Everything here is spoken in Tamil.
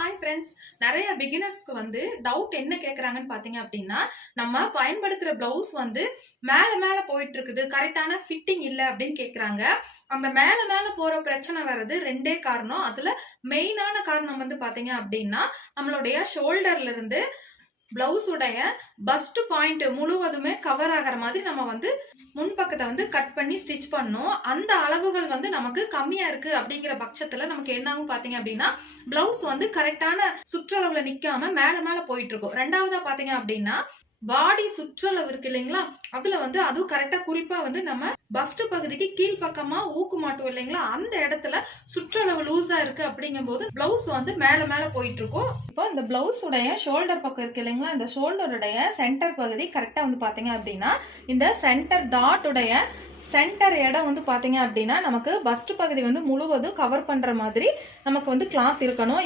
ஹாய் ஃப்ரெண்ட்ஸ், நிறைய பிகினர்ஸ்க்கு டவுட் என்ன கேட்குறாங்கன்னு பார்த்தீங்க அப்படின்னா, நம்ம பயன்படுத்துகிற ப்ளவுஸ் மேலே மேலே போயிட்டு இருக்குது, கரெக்டான ஃபிட்டிங் இல்லை அப்படின்னு கேட்குறாங்க. அந்த மேலே மேலே போகிற பிரச்சனை வர்றது ரெண்டே காரணம். அதில் மெயினான காரணம் பார்த்தீங்க அப்படின்னா, நம்மளுடைய ஷோல்டர்ல இருந்து பிளவுஸ் உடைய பஸ்ட் பாயிண்ட் முழுவதுமே கவர் ஆகிற மாதிரி நம்ம முன்பக்கத்தை கட் பண்ணி ஸ்டிச் பண்ணோம். அந்த அளவுகள் நமக்கு கம்மியா இருக்கு அப்படிங்கிற பட்சத்துல நமக்கு என்ன ஆகும் பாத்தீங்க அப்படின்னா, பிளவுஸ் கரெக்டான சுற்றளவுல நிக்காம மேல மேல போயிட்டு இருக்கும். ரெண்டாவதா பாத்தீங்க அப்படின்னா, பாடி சுற்றளவு இருக்கு இல்லைங்களா, அதுல அதுவும் கரெக்டா குறிப்பா நம்ம பஸ்ட் பகுதிக்கு கீழ்பக்கமா ஊக்கு மாட்டோம் இல்லைங்களா, அந்த இடத்துல சுற்றளவு லூஸா இருக்கு அப்படிங்கும் போது பிளவுஸ் மேல மேல போயிட்டு இருக்கும். இப்போ இந்த பிளவுஸ் உடைய ஷோல்டர் பக்கம் இருக்கு இல்லைங்களா, இந்த ஷோல்டருடைய சென்டர் பகுதி கரெக்டா பாத்தீங்க அப்படின்னா, இந்த சென்டர் டாட் உடைய சென்டர் இடம் பாத்தீங்க அப்படின்னா நமக்கு பஸ்ட் பகுதி முழுவதும் கவர் பண்ற மாதிரி நமக்கு கிளாத் இருக்கணும்.